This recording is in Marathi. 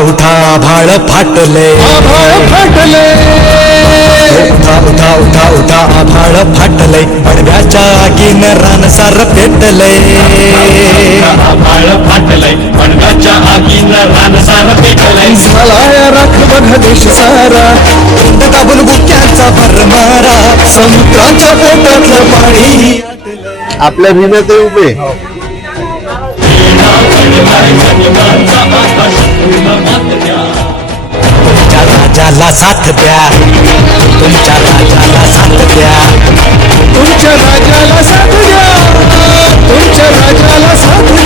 उठा आभाळ फाटले, उठा उठा उठा उठा आभाळ फाटले, पडव्याच्या आगीन रानसार पेटले, आभाळ फाटले, पडव्याच्या आगीन रानसार पेटले, झालाय राख बघ देश सारा, दाबून बुक्यांचा भरमारा, समुद्राच्या पोटातलं पाणी आपल्या भिनते उभे तुमच्या राजाला साथ द्या, तुमच्या राजाला साथ द्या, तुमच्या राजाला साथ द्या, तुमच्या राजाला साथ द्या.